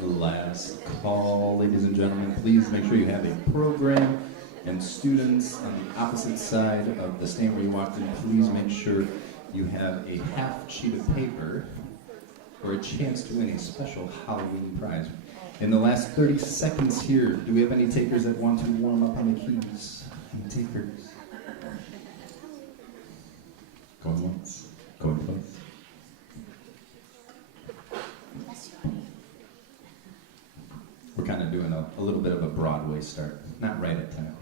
Last call, ladies and gentlemen. Please make sure you have a program. And students on the opposite side of the stand where you walked in, please make sure you have a half sheet of paper for a chance to win a special Halloween prize. In the last 30 seconds here, do we have any takers that want to warm up on the keys? Any takers? Going once, going twice. We're kind of doing a little bit of a Broadway start, not right at 10 o'clock.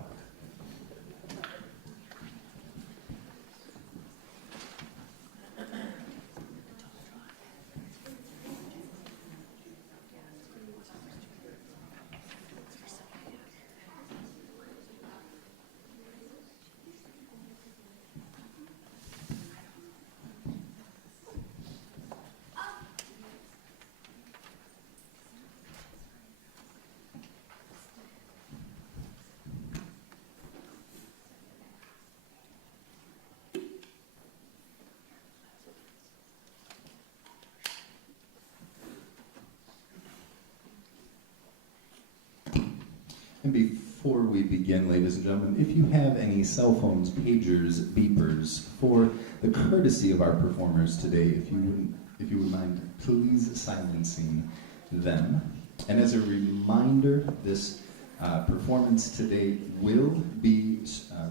And before we begin, ladies and gentlemen, if you have any cell phones, pagers, beepers, for the courtesy of our performers today, if you would mind, please silencing them. And as a reminder, this performance today will be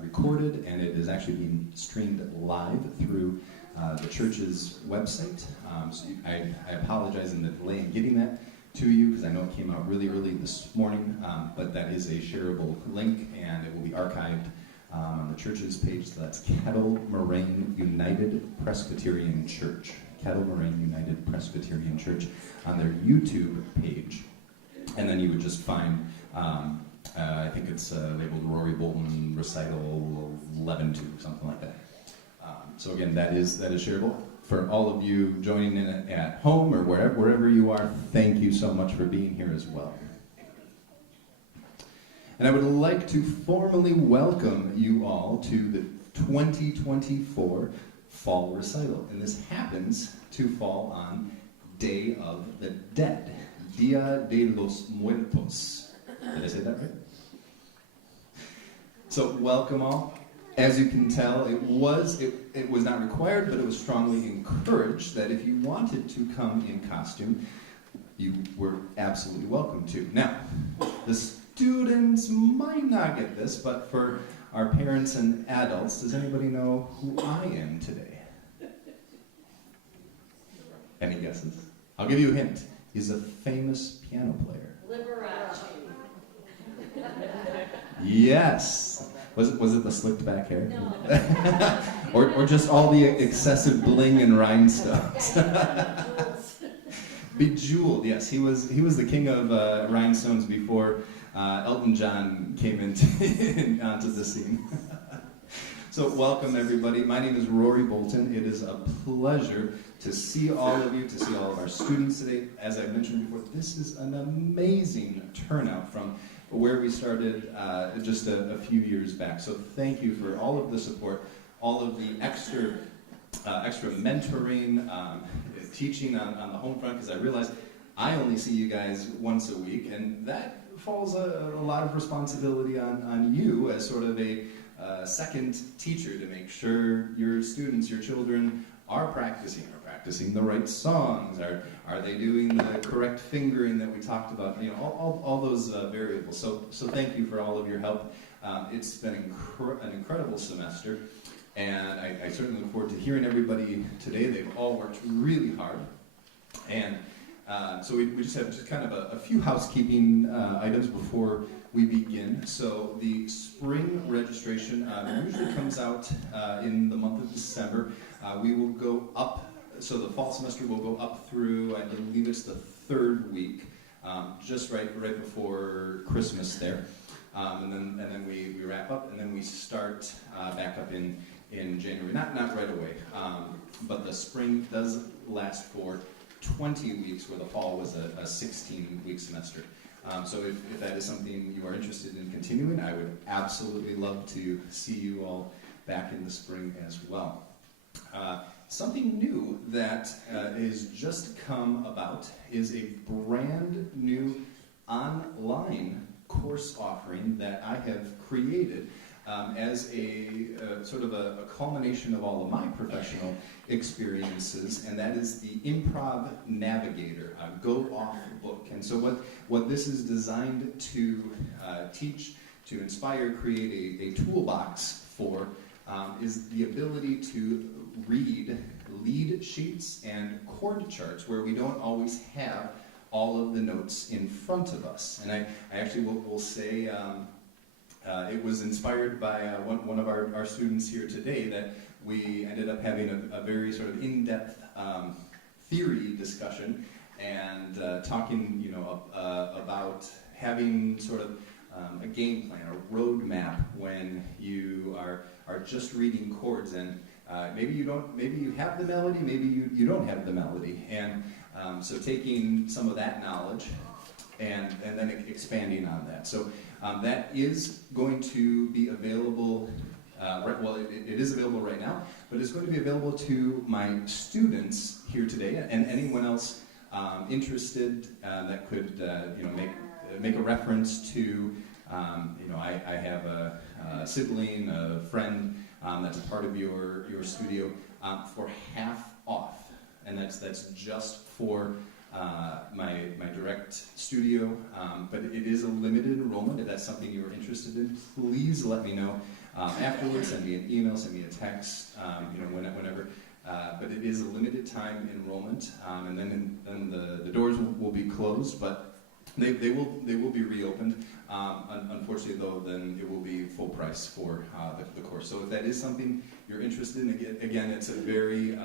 recorded, and it is actually being streamed live through the church's website. So I apologize in the delay in getting that to you, because I know it came out really early this morning, but that is a shareable link, and it will be archived on the church's page. So that's Kettle Moraine United Presbyterian Church. Kettle Moraine United Presbyterian Church on their YouTube page. And then you would just find, I think it's labeled Rory Bolton Recital 11-2, something like that. So again, that is shareable. For all of you joining in at home or wherever you are, thank you so much for being here as well. And I would like to formally welcome you all to the 2024 Fall Recital. And this happens to fall on Day of the Dead, Dia de los Muertos. Did I say that right? So welcome all. As you can tell, it was not required, but it was strongly encouraged that if you wanted to come in costume, you were absolutely welcome to. Now, the students might not get this, but for our parents and adults, does anybody know who I am today? Any guesses? I'll give you a hint. He's a famous piano player. Liberace. Yes. Was it the slicked back hair? No. or just all the excessive bling and rhinestones? Bejeweled, yes. He was the king of rhinestones before Elton John came onto the scene. So welcome everybody. My name is Rory Bolton. It is a pleasure to see all of you, to see all of our students today. As I mentioned before, this is an amazing turnout from where we started just a few years back. So thank you for all of the support, all of the extra mentoring, teaching on the home front, because I realized I only see you guys once a week, and that falls a lot of responsibility on you as sort of a second teacher to make sure your students, your children, are practicing the right songs, are they doing the correct fingering that we talked about, all those variables. So thank you for all of your help. It's been an incredible semester, and I certainly look forward to hearing everybody today. They've all worked really hard, and so we just have kind of a few housekeeping items before we begin. So the spring registration usually comes out in the month of December. We will go up, so the fall semester will go up through, I believe it's the third week, just right before Christmas there. And then we wrap up, and then we start back up in January. Not right away, but the spring does last for 20 weeks, where the fall was a 16-week semester. So if that is something you are interested in continuing, I would absolutely love to see you all back in the spring as well. something new that is just come about is a brand new online course offering that I have created as a sort of a culmination of all of my professional experiences, and that is the Improv Navigator, Go Off book. And so what this is designed to teach, to inspire, create a toolbox for is the ability to read lead sheets and chord charts where we don't always have all of the notes in front of us. And I actually will say it was inspired by one of our students here today that we ended up having a very sort of in-depth theory discussion and talking, about having sort of a game plan, a roadmap when you are just reading chords, and maybe you have the melody, maybe you don't have the melody, and so taking some of that knowledge and then expanding on that. So that is going to be available. It is available right now, but it's going to be available to my students here today and anyone else interested that could make a reference to. I have a sibling, a friend that's a part of your studio for half off, and that's just for my direct studio. But it is a limited enrollment. If that's something you're interested in, please let me know afterwards. Send me an email, send me a text, whenever. But it is a limited time enrollment, and then the doors will be closed, but they will be reopened. Unfortunately, though, then it will be full price for the course. So if that is something you're interested in, again, it's a very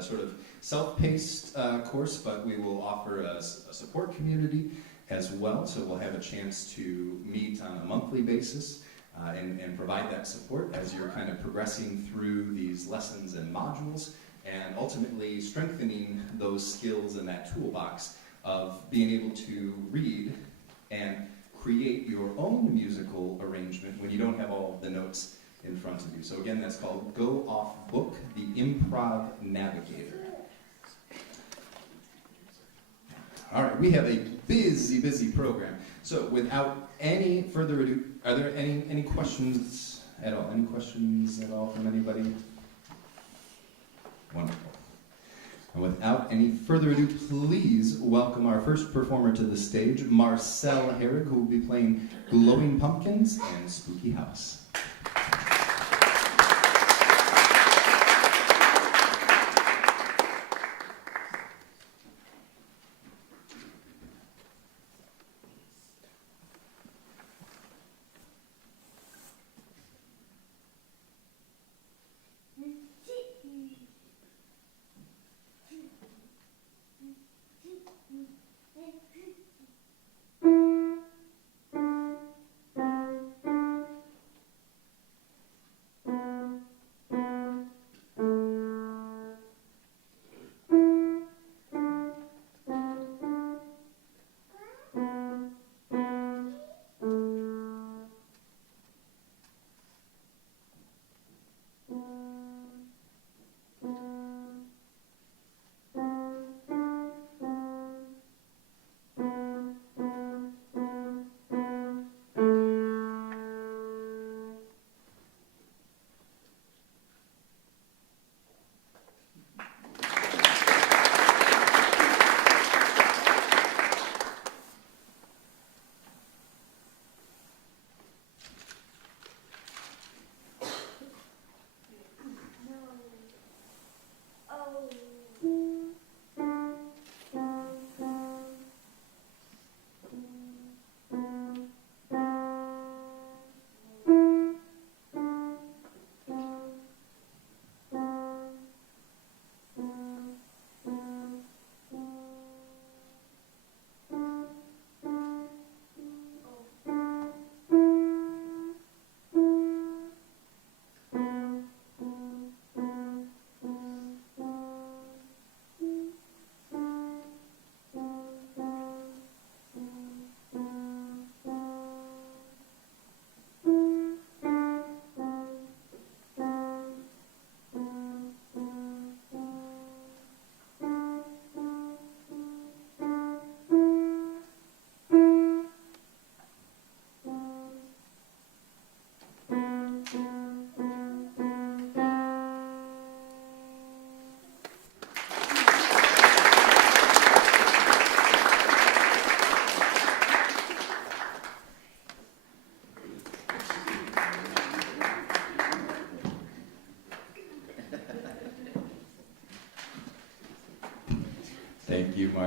sort of self-paced course, but we will offer a support community as well. So we'll have a chance to meet on a monthly basis and provide that support as you're kind of progressing through these lessons and modules, and ultimately strengthening those skills in that toolbox of being able to read and create your own musical arrangement when you don't have all of the notes in front of you. So again, that's called Go Off Book, the Improv Navigator. All right, we have a busy program. So without any further ado, are there any questions at all? Any questions at all from anybody? Wonderful. And without any further ado, please welcome our first performer to the stage, Marcel Herrig, who will be playing Glowing Pumpkins and Spooky House.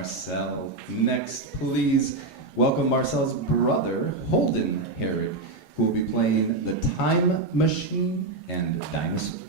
Marcel. Next, please welcome Marcel's brother, Holden Herod, who will be playing The Time Machine and Dinosaurs.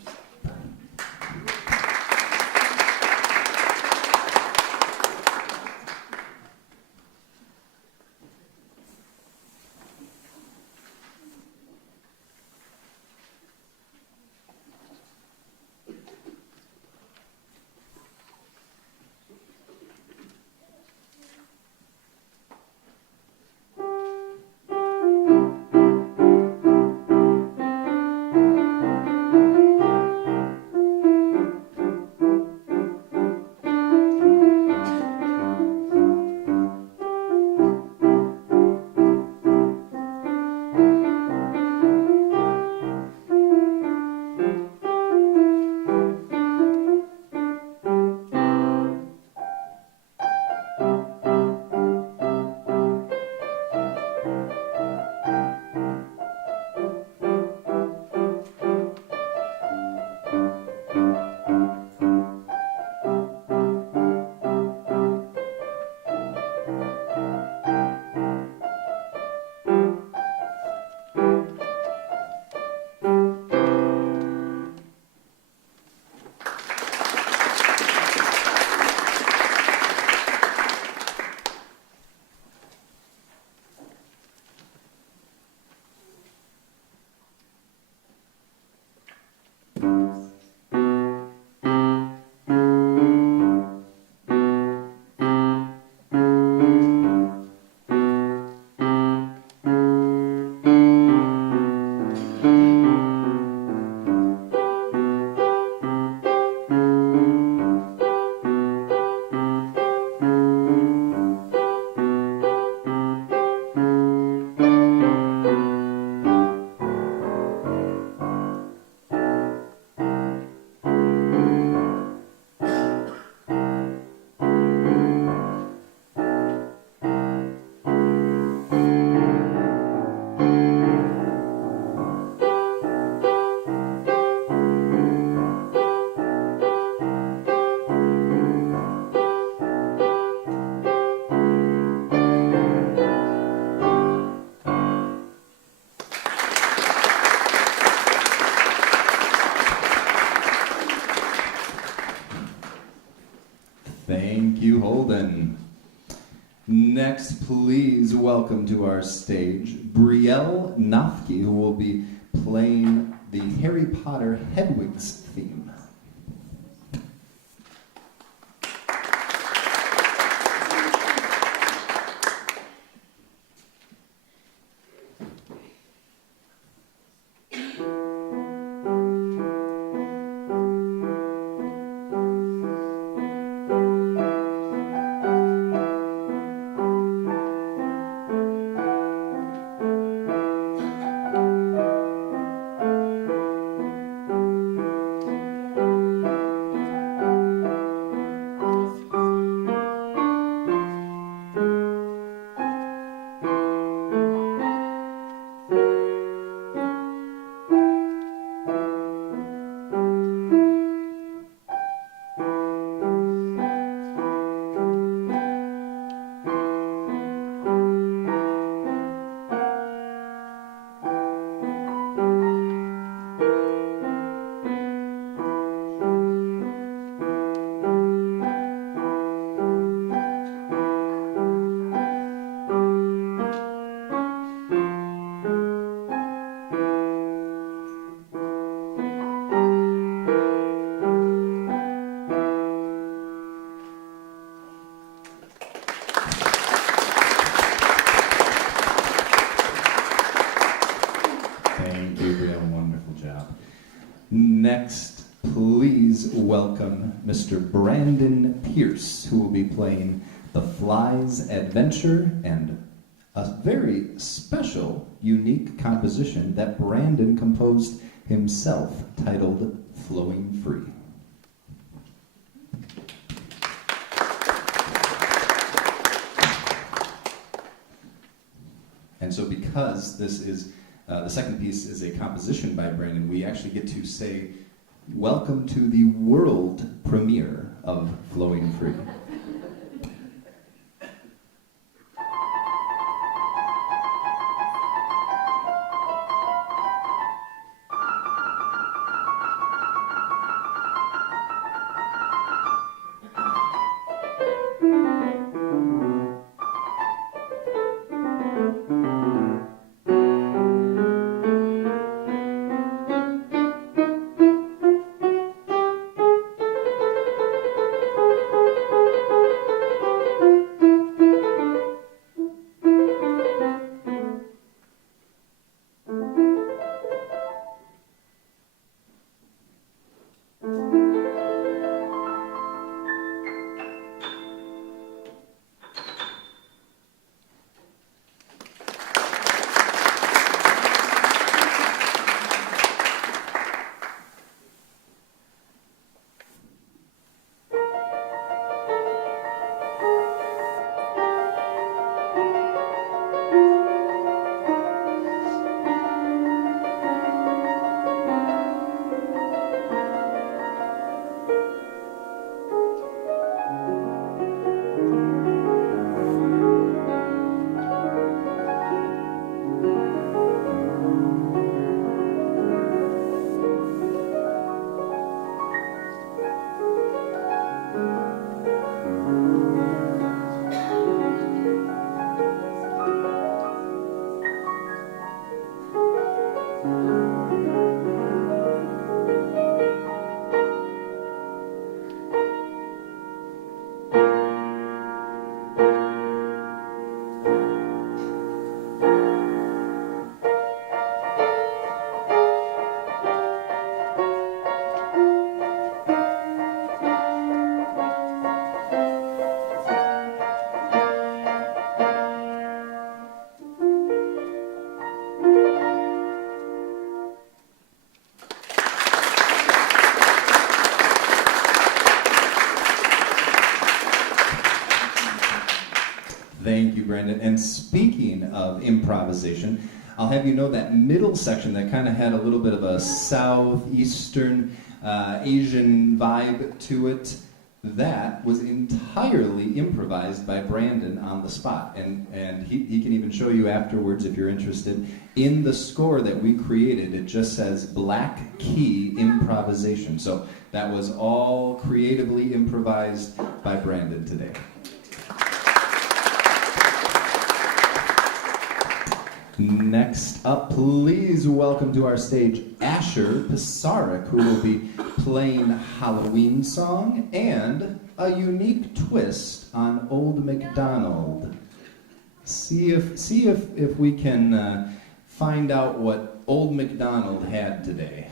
Thank you, Holden. Next, please welcome to our stage Brielle Nafke, who will be playing the Harry Potter Hedwig's theme. Thank you, Brielle. Wonderful job. Next, please welcome Mr. Brandon Pierce, who will be playing The Fly's Adventure and a very special, unique composition that Brandon composed himself titled Flowing Free. And so because this is, the second piece is a composition by Brandon, we actually get to say, welcome to the world premiere of Flowing Free. Thank you, Brandon. And speaking of improvisation, I'll have you know that middle section that kind of had a little bit of a southeastern Asian vibe to it, that was entirely improvised by Brandon on the spot. And he can even show you afterwards if you're interested. In the score that we created, it just says Black Key Improvisation. So that was all creatively improvised by Brandon today. Next up, please welcome to our stage Asher Pisarik, who will be playing Halloween Song and a unique twist on Old MacDonald. See if we can find out what Old MacDonald had today.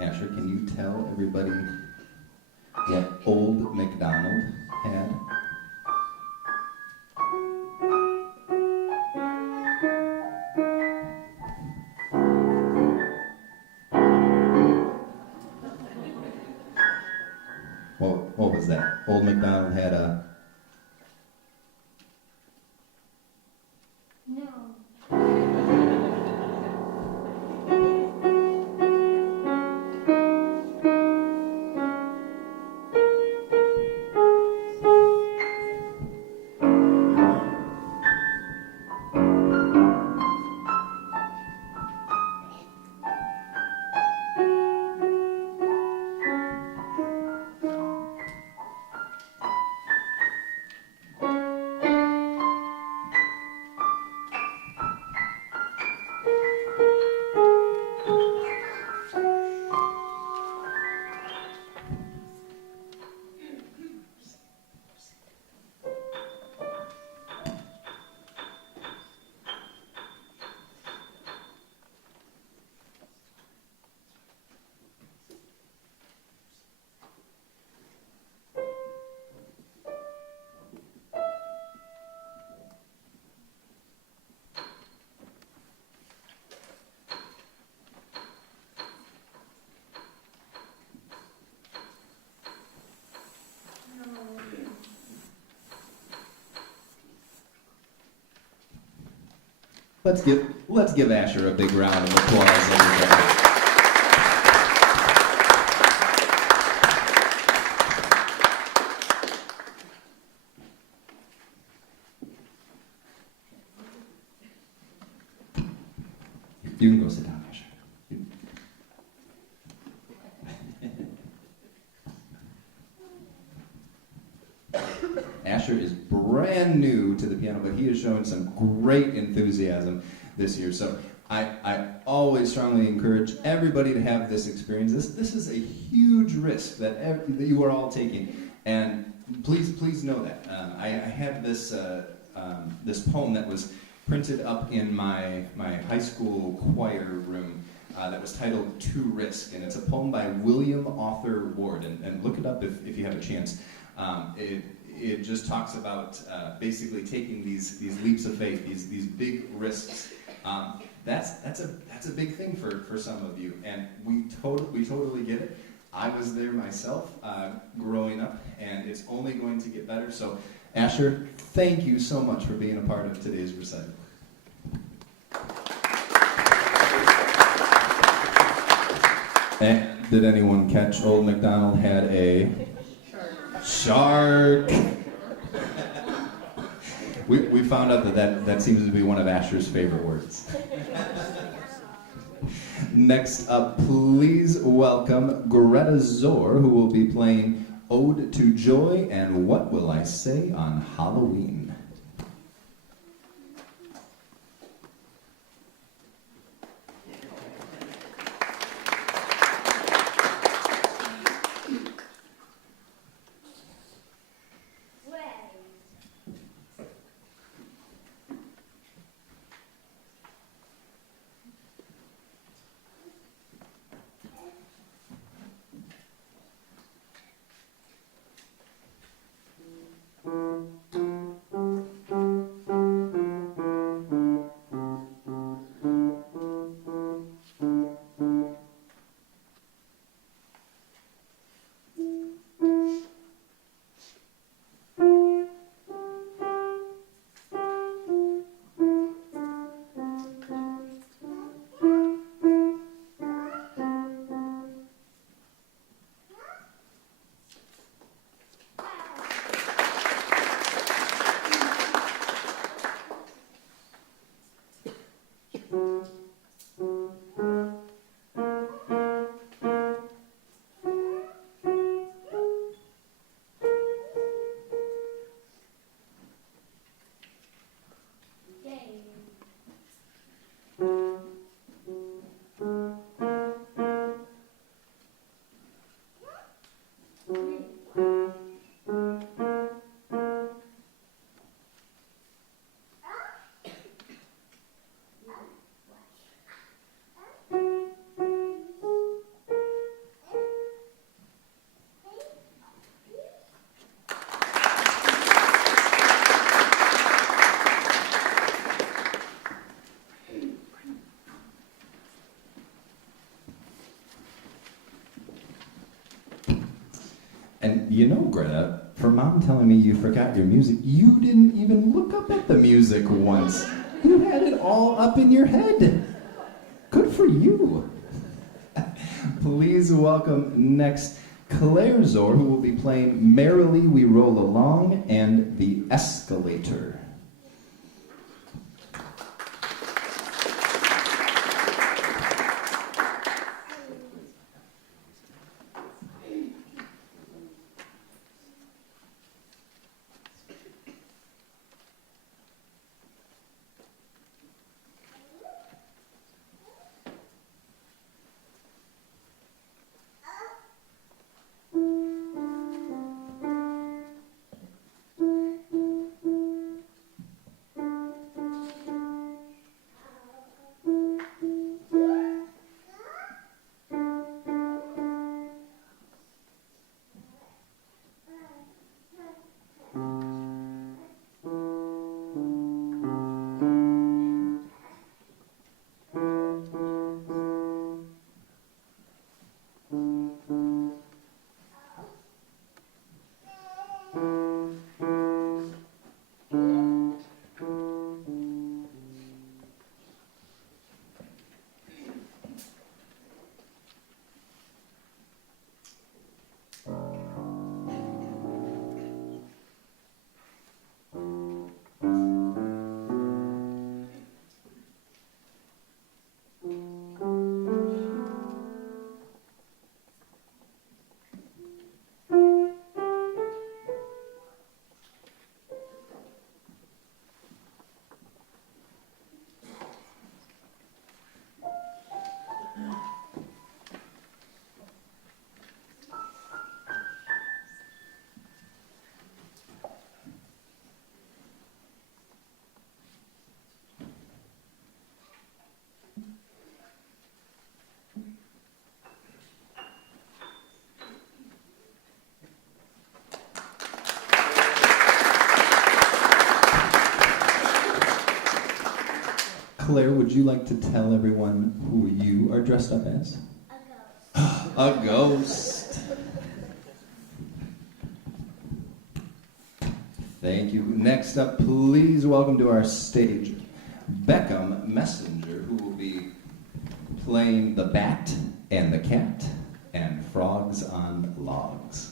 Asher, can you tell everybody what Old MacDonald had? What was that? Old MacDonald had a... Let's give Asher a big round of applause, everybody. You can go sit down, Asher. Asher is brand new to the piano, but he is showing some great enthusiasm. this year. So I always strongly encourage everybody to have this experience. This is a huge risk that you are all taking, and please know that. I had this poem that was printed up in my high school choir room that was titled To Risk, and it's a poem by William Arthur Ward, and look it up if you have a chance. It just talks about basically taking these leaps of faith, these big risks. That's a big thing for some of you, and we totally get it. I was there myself growing up, and it's only going to get better. So, Asher, thank you so much for being a part of today's recital. And did anyone catch Old MacDonald had a shark? We found out that seems to be one of Asher's favorite words. Next up, please welcome Greta Zor, who will be playing Ode to Joy and What Will I Say on Halloween. And you know, Greta, for Mom telling me you forgot your music, you didn't even look up at the music once. You had it all up in your head. Good for you. Please welcome next Claire Zor, who will be playing Merrily We Roll Along and The Escalator. Claire, would you like to tell everyone who you are dressed up as? A ghost. Thank you. Next up, please welcome to our stage Beckham Messenger, who will be playing the bat and the cat and frogs on logs.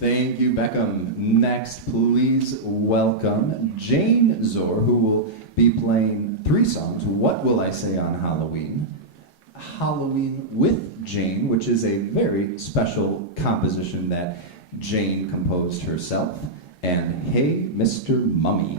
Thank you, Beckham. Next, please welcome Jane Zor, who will be playing 3 songs. What Will I Say on Halloween? Halloween with Jane, which is a very special composition that Jane composed herself. And Hey, Mr. Mummy.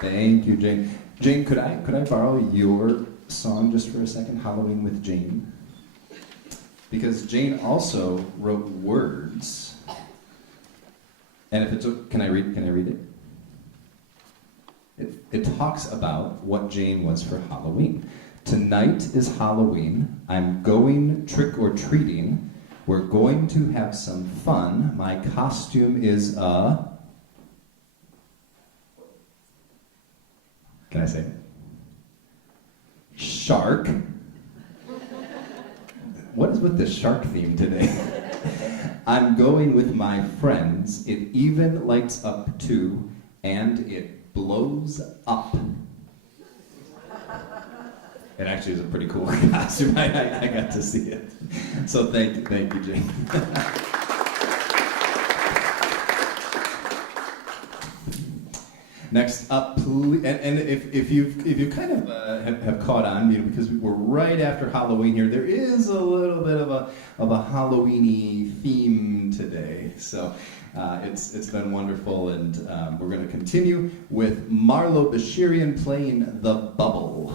Thank you, Jane. Jane, could I borrow your song just for a second, Halloween with Jane? Because Jane also wrote words. And if it's can I read it? It talks about what Jane was for Halloween. Tonight is Halloween. I'm going trick-or-treating. We're going to have some fun. My costume is a... Can I say it? Shark. What is with the shark theme today? I'm going with my friends. It even lights up too, and it blows up. It actually is a pretty cool costume. I got to see it. So thank you, Jane. Next up, please, and if you kind of have caught on, because we're right after Halloween here, there is a little bit of a Halloweeny theme today. So it's been wonderful, and we're going to continue with Marlo Bashirian playing The Bubble.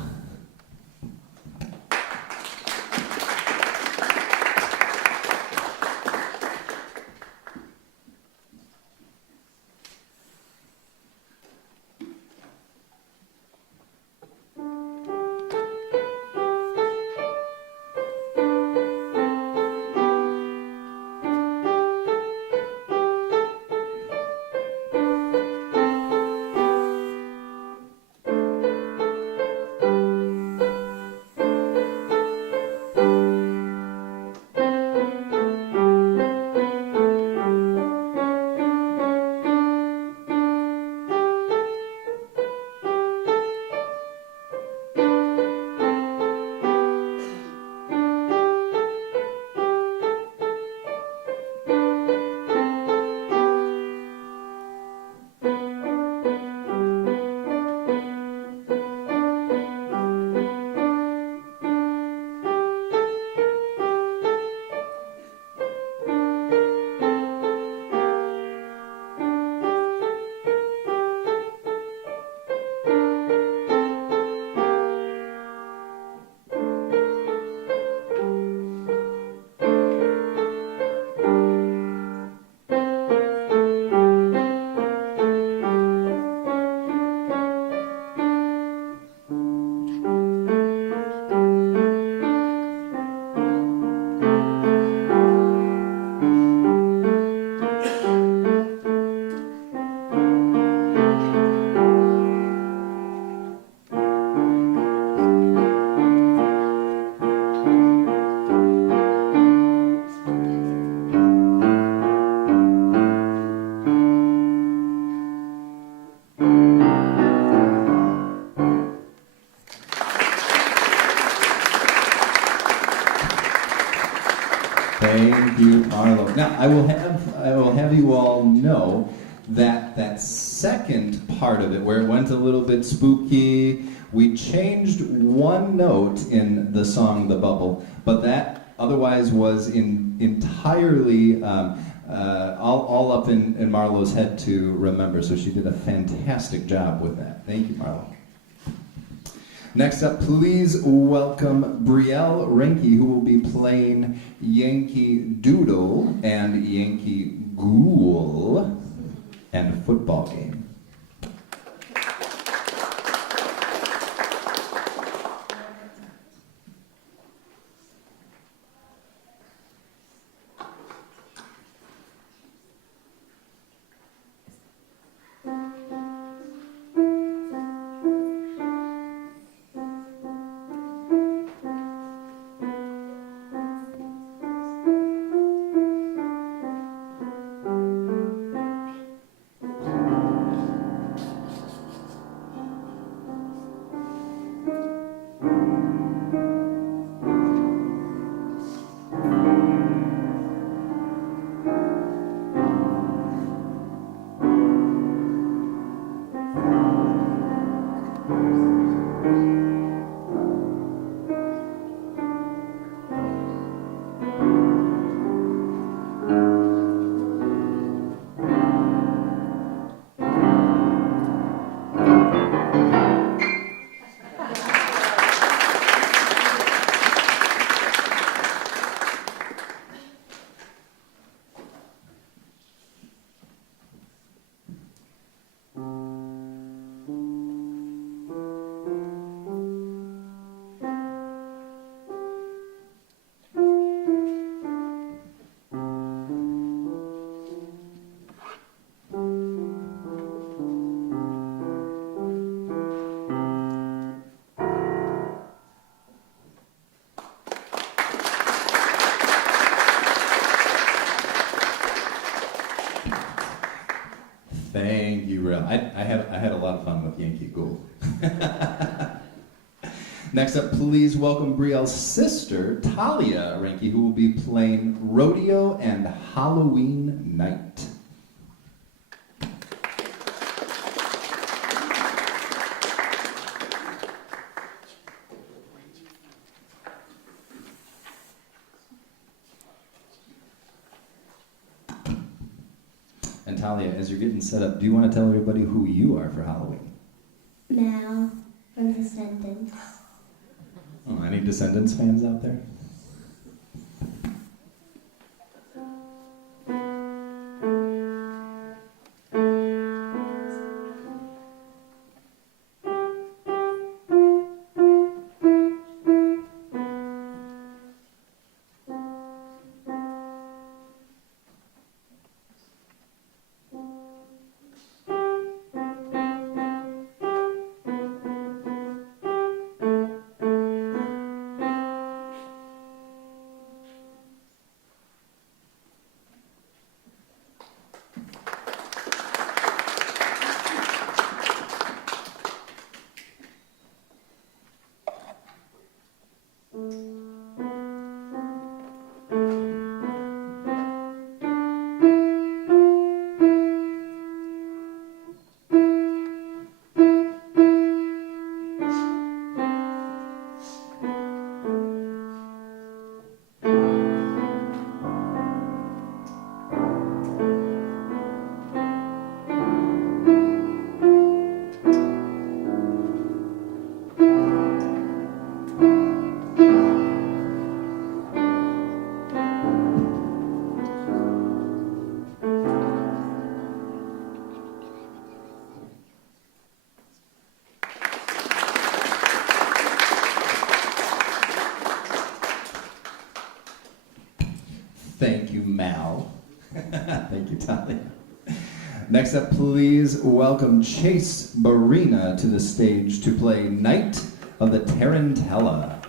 Thank you, Marlo. Now, I will have you all know that second part of it, where it went a little bit spooky, we changed one note in the song "The Bubble," but that otherwise was entirely all up in Marlo's head to remember. So she did a fantastic job with that. Thank you, Marlo. Next up, please welcome Brielle Renke, who will be playing Yankee Doodle and Yankee Ghoul and Football Game. I had a lot of fun with Yankee Ghoul. Next up, please welcome Brielle's sister, Talia Ranke, who will be playing Rodeo and Halloween Night. And Talia, as you're getting set up, do you want to tell everybody who you are for Halloween? Mal from Descendants. Oh, any Descendants fans out there? Thank you, Mal. Thank you, Talia. Next up, please welcome Chase Barina to the stage to play Night of the Tarantella.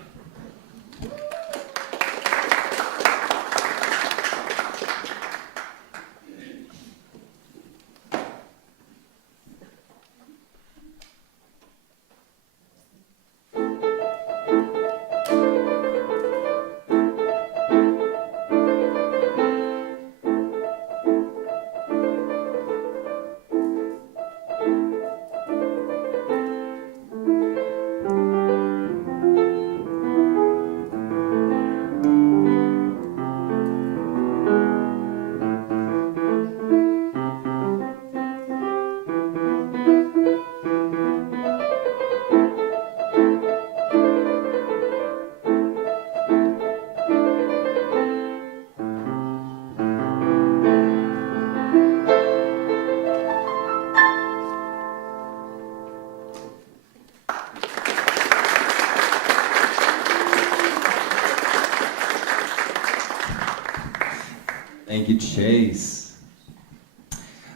Thank you, Chase.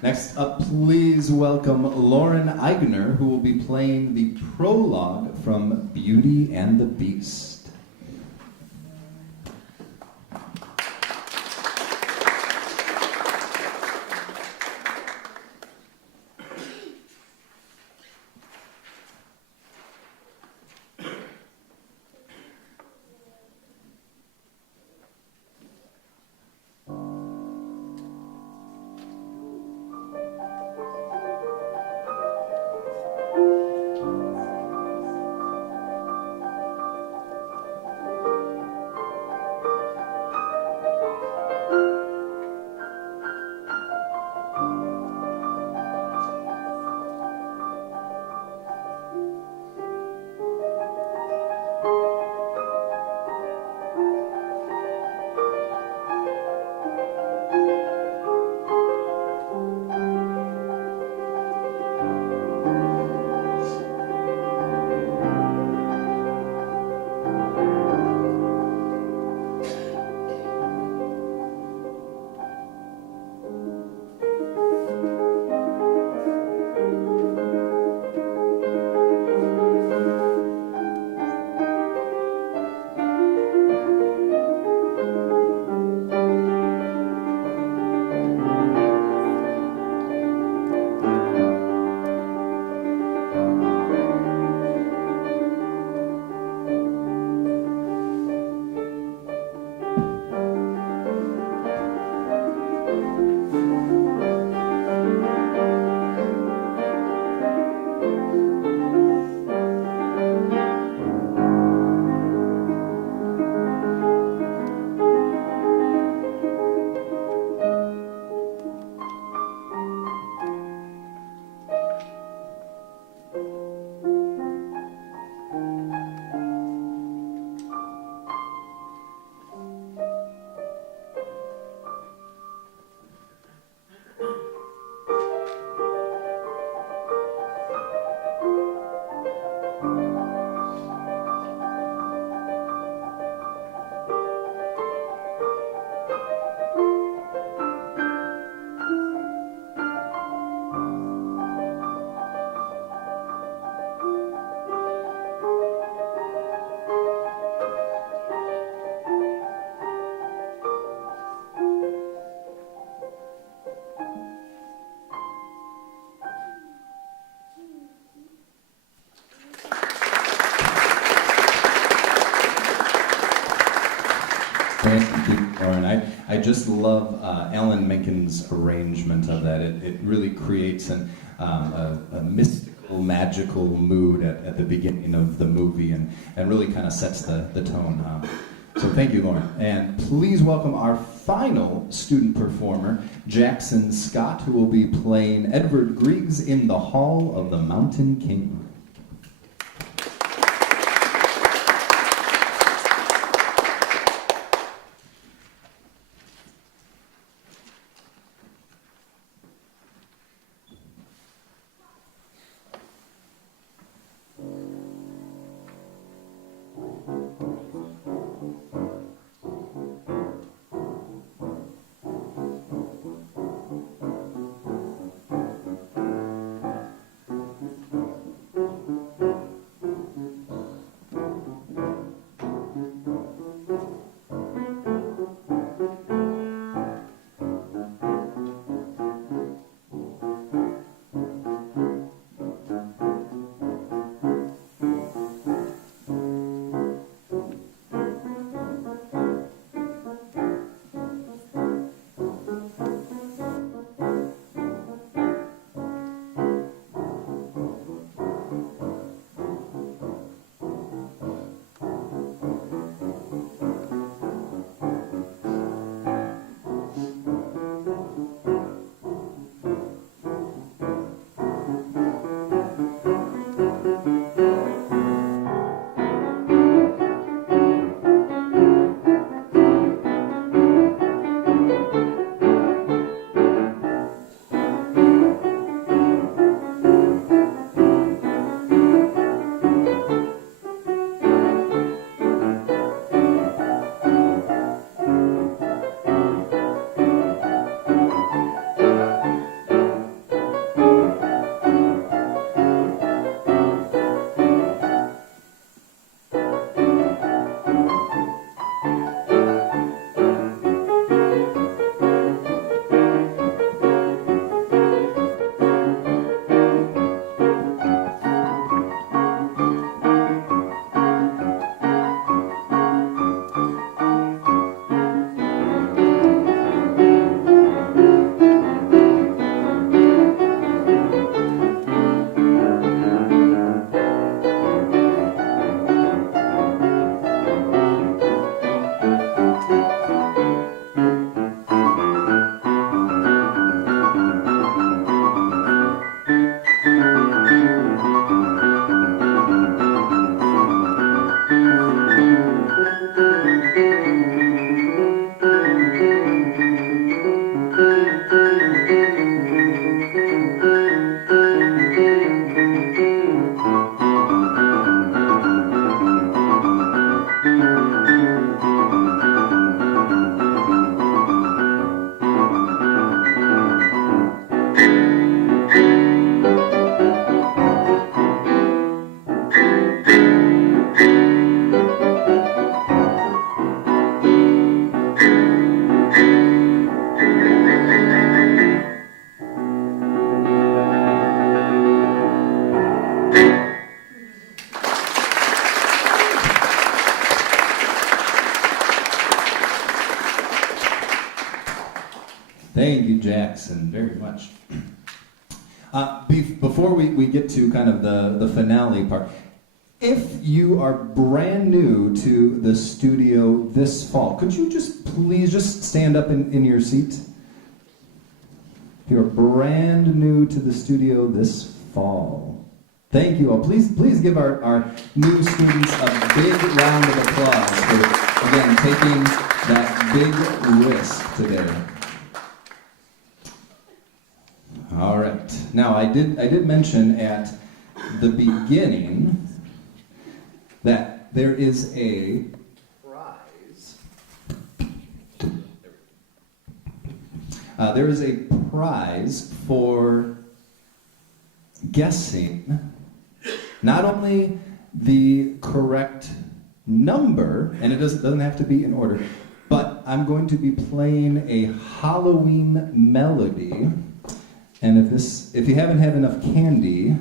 Next up, please welcome Lauren Eigner, who will be playing the prologue from Beauty and the Beast. I just love Alan Menken's arrangement of that. It really creates a mystical, magical mood at the beginning of the movie and really kind of sets the tone. So thank you, Lauren. And please welcome our final student performer, Jackson Scott, who will be playing Edvard Griegs in the Hall of the Mountain King. Thank you, Jackson, very much. Before we get to kind of the finale part, if you are brand new to the studio this fall, could you please stand up in your seat? If you're brand new to the studio this fall. Thank you all. Please give our new students a big round of applause for, again, taking that big risk today. All right. Now, I did mention at the beginning that there is a prize. There is a prize for guessing not only the correct number, and it doesn't have to be in order, but I'm going to be playing a Halloween melody. And if you haven't had enough candy,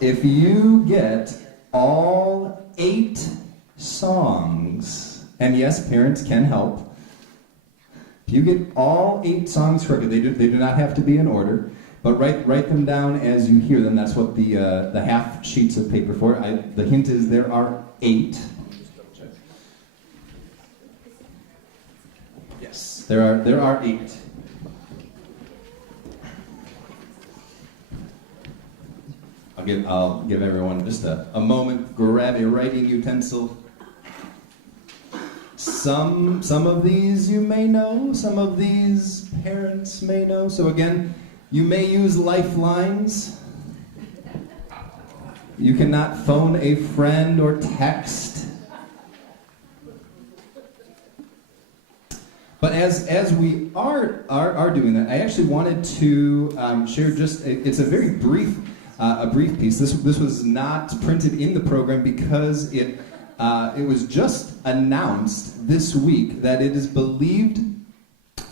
if you get all 8 songs And yes, parents can help. If you get all 8 songs correct, they do not have to be in order, but write them down as you hear them. That's what the half sheets of paper for. The hint is there are 8. Yes, there are 8. I'll give everyone just a moment. Grab a writing utensil. Some of these you may know, some of these parents may know. So again, you may use lifelines. You cannot phone a friend or text. But as we are doing that, I actually wanted to share it's a very brief piece. This was not printed in the program because it was just announced this week that it is believed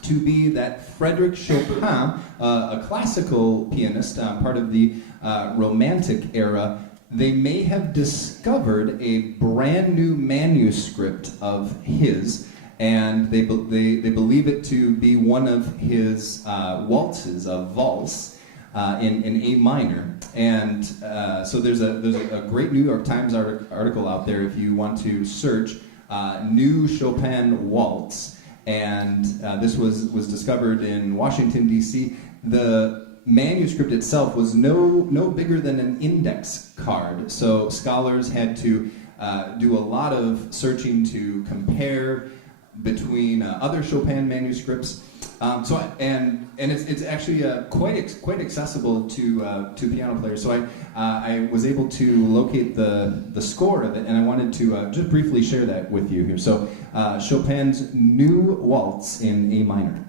to be that Frédéric Chopin, a classical pianist, part of the Romantic era, they may have discovered a brand new manuscript of his, and they believe it to be one of his waltzes, a valse, in A minor. And so there's a great New York Times article out there if you want to search New Chopin Waltz. And this was discovered in Washington, D.C. The manuscript itself was no bigger than an index card. So scholars had to do a lot of searching to compare between other Chopin manuscripts. And it's actually quite accessible to piano players. So I was able to locate the score of it, and I wanted to just briefly share that with you here. So Chopin's New Waltz in A minor.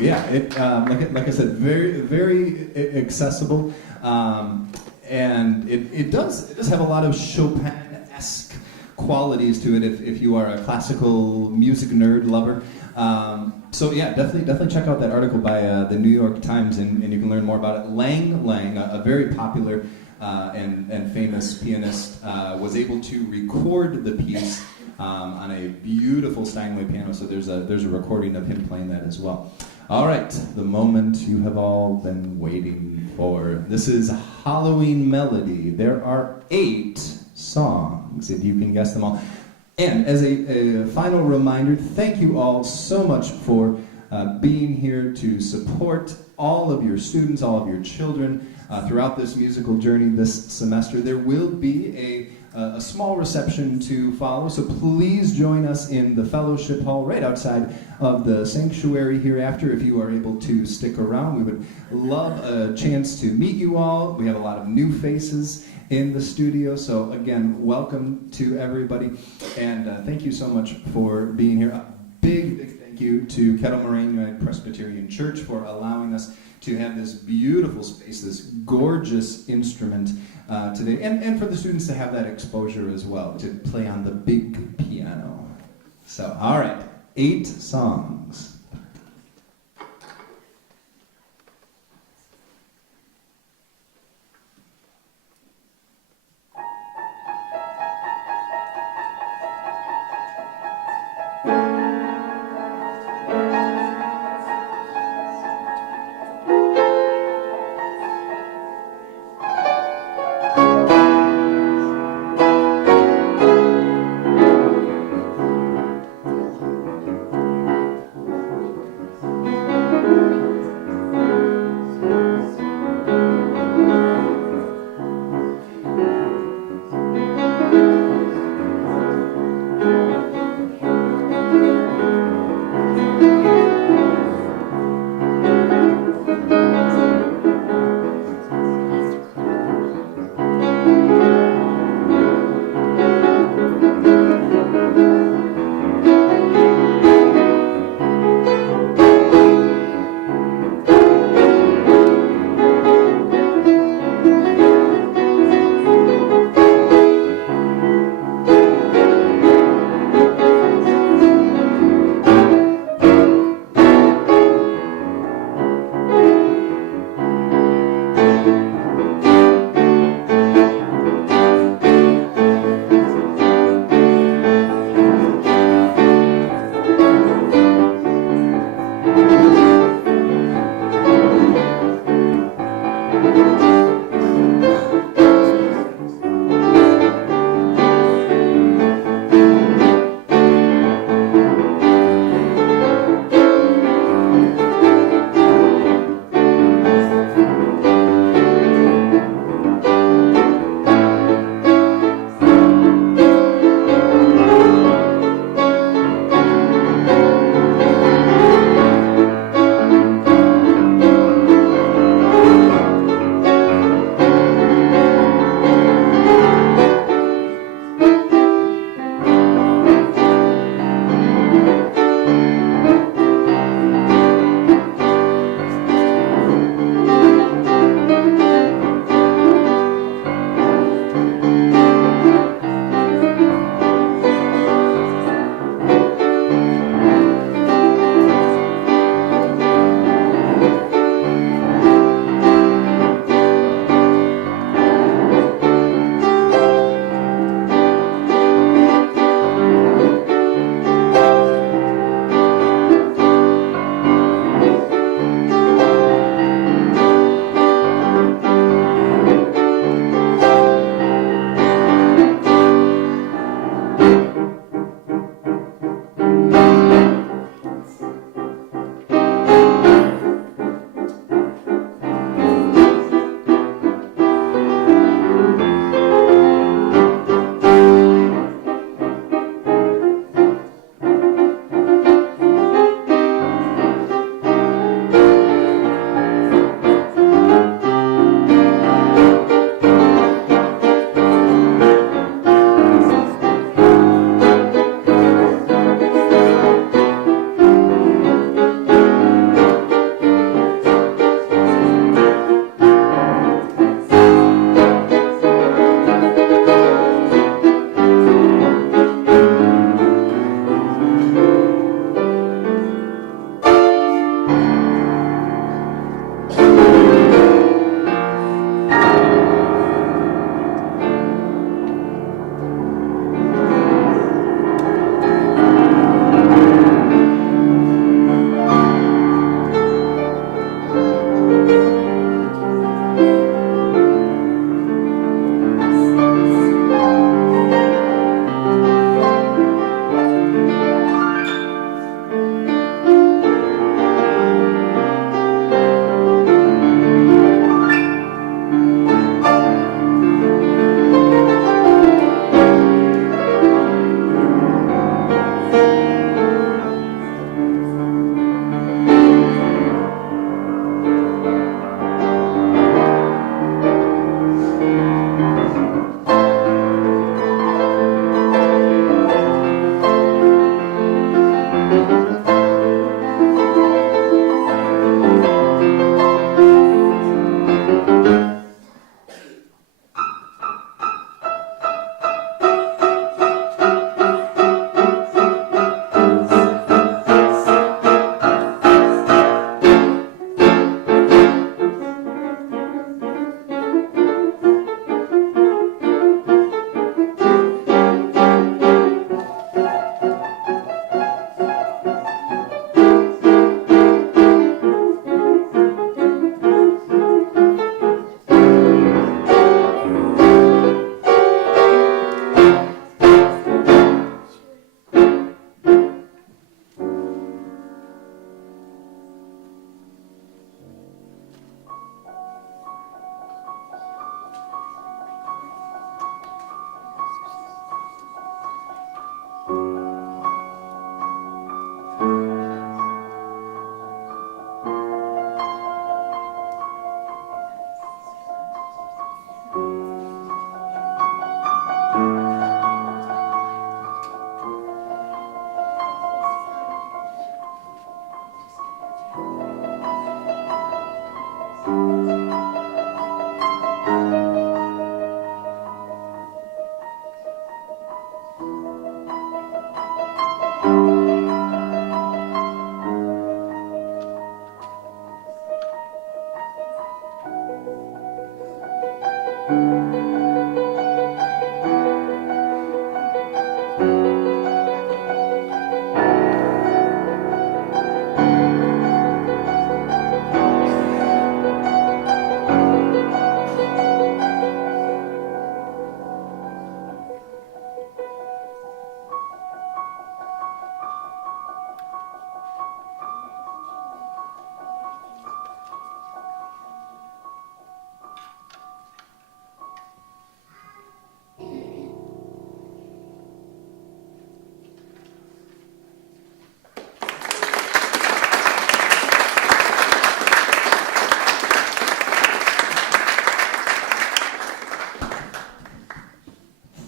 Yeah, like I said, very accessible, and it does have a lot of Chopin-esque qualities to it. If you are a classical music nerd lover, so yeah, definitely check out that article by the New York Times, and you can learn more about it. Lang, a very popular and famous pianist, was able to record the piece on a beautiful Steinway piano. So there's a recording of him playing that as well. All right, the moment you have all been waiting for. This is Halloween Melody. There are 8 songs, if you can guess them all. And as a final reminder, thank you all so much for being here to support all of your students, all of your children throughout this musical journey this semester. There will be a small reception to follow, so please join us in the fellowship hall right outside of the sanctuary hereafter if you are able to stick around. We would love a chance to meet you all. We have a lot of new faces in the studio, so again, welcome to everybody, and thank you so much for being here. A big thank thank you to Kettle Moraine United Presbyterian Church for allowing us to have this beautiful space, this gorgeous instrument today, and for the students to have that exposure as well, to play on the big piano. So, all right, 8 songs.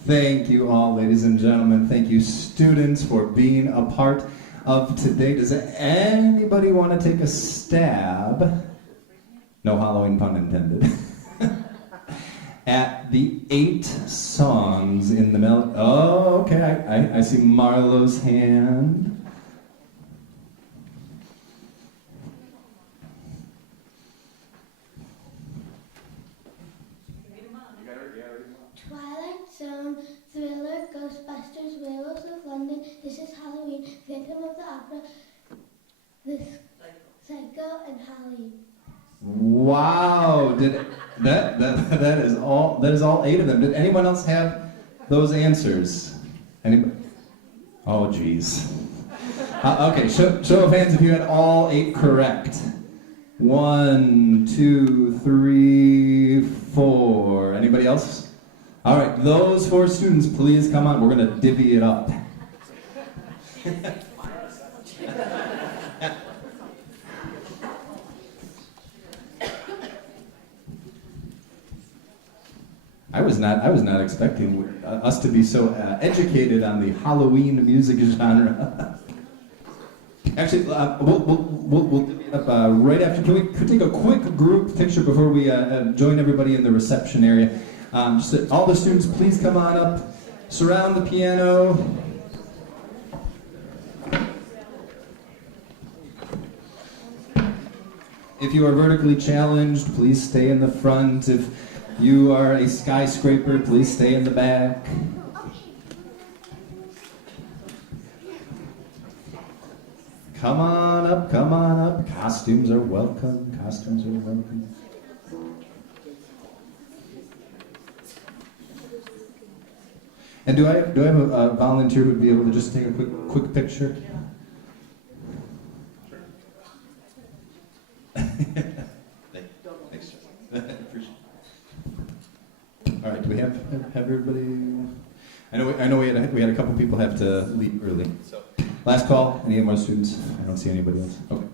Thank you all, ladies and gentlemen. Thank you, students, for being a part of today. Does anybody want to take a stab? No Halloween pun intended. At the 8 songs in the melody. Oh, okay. I see Marlo's hand. Twilight Zone, Thriller, Ghostbusters, Werewolves of London, This is Halloween, Phantom of the Opera, The Psycho, and Halloween. Wow! That is all 8 of them. Did anyone else have those answers? Anybody? Oh, geez. Okay, show of hands if you had all 8 correct. 1, 2, 3, 4. Anybody else? All right, those 4 students, please come on. We're going to divvy it up. I was not expecting us to be so educated on the Halloween music genre. Actually, we'll divvy it up right after. Can we take a quick group picture before we join everybody in the reception area? Just all the students, please come on up, surround the piano. If you are vertically challenged, please stay in the front. If you are a skyscraper, please stay in the back. Come on up, come on up. Costumes are welcome, costumes are welcome. And do I have a volunteer who would be able to just take a quick picture? Thanks, appreciate it. All right, do we have everybody? I know we had a couple people have to leave early. So last call. Any more students? I don't see anybody else. Okay.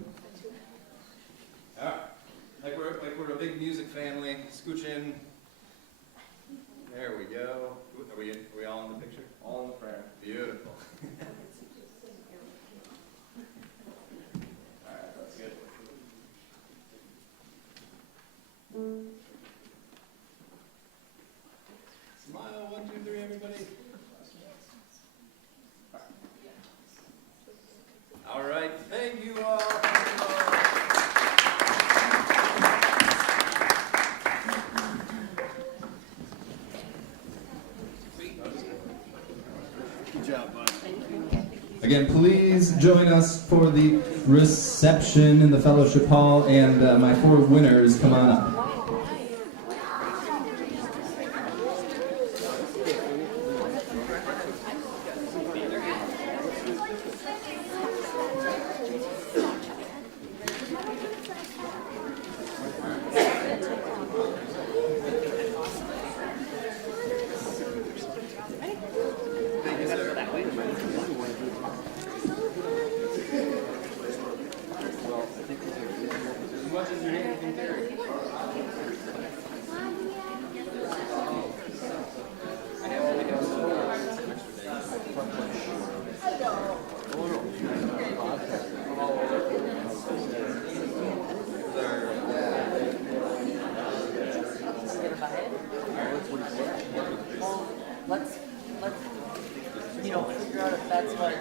All right, like we're a big music family. Scooch in. There we go. Are we all in the picture? All in the frame. Beautiful. All right, that's good. Smile, 1, 2, 3, everybody. All right, thank you all. Good job, bud. Again, please join us for the reception in the fellowship hall, and my 4 winners, come on up. Let's figure out if that's what,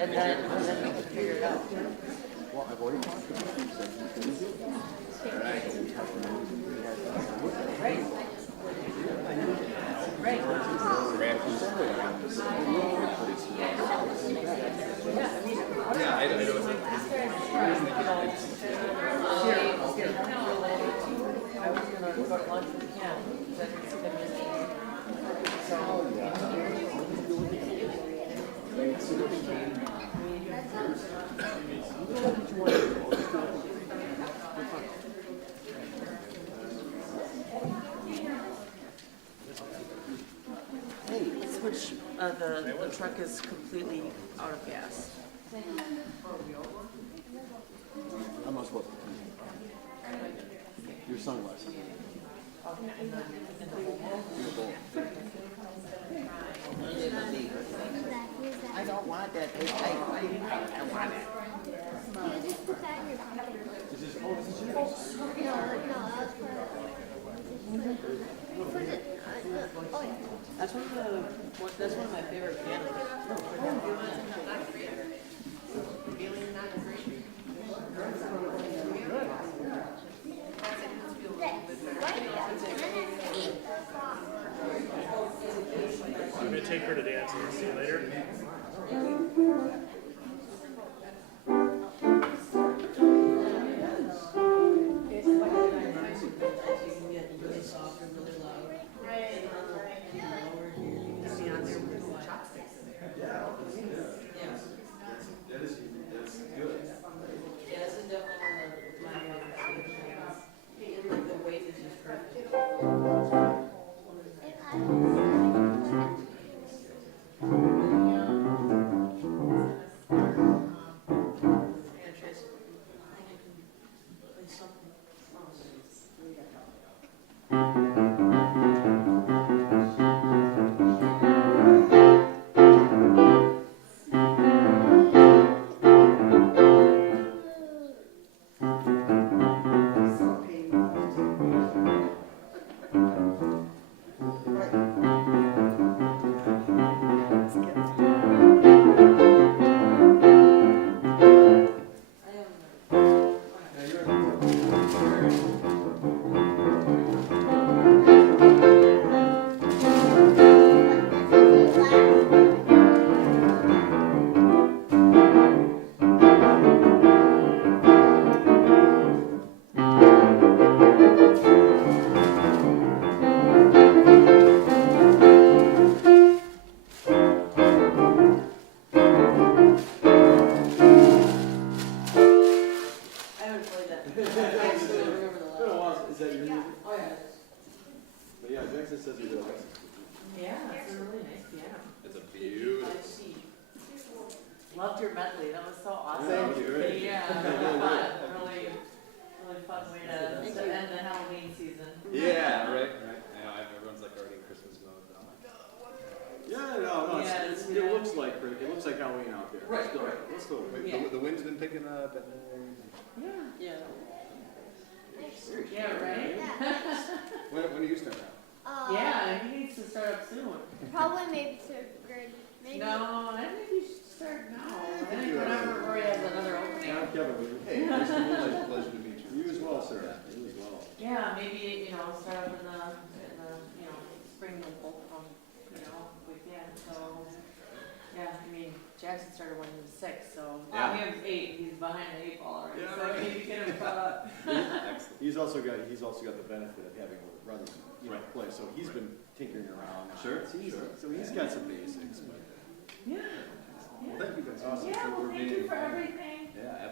and then we can figure it out. Well, I've already talked about it. Right. Yeah, I don't know. I was gonna go to lunch with him. Switch. The truck is completely out of gas. I must look. Your sunglasses. I don't want that. I want it. You just put that in your pocket. No, that was for. Put it. Oh yeah. That's one of my favorite pianos. I'm going to take her to dance and see you later. Loved your medley. That was so awesome. Thank you. Great. Yeah, really fun way to end the Halloween season. Yeah, right. I know everyone's like already in Christmas mode, but I'm like, Yeah, no, it looks like Halloween out there. Right, Still, right. Let's go. Yeah. the wind's been picking up. And Yeah. Yeah, right? when do you start out? Yeah, he needs to start up soon. Probably maybe third grade. Maybe. No, I think he should start now. I think whenever Rory has another opening. Kevin, Hey, pleasure to meet you. you as well, sir. You as well. Yeah, maybe, start up in the spring when both come, weekend. So, yeah, I mean, Jackson started when he was 6, so Yeah. he was 8. He's behind the 8 ball already. Yeah, So right. maybe get him caught up. Excellent. He's also got the benefit of having brothers, play. So he's been tinkering around. Sure, So he's got some basics. But Yeah. Well, thank you guys. Awesome. Yeah, well, We're thank you being- for everything. Yeah,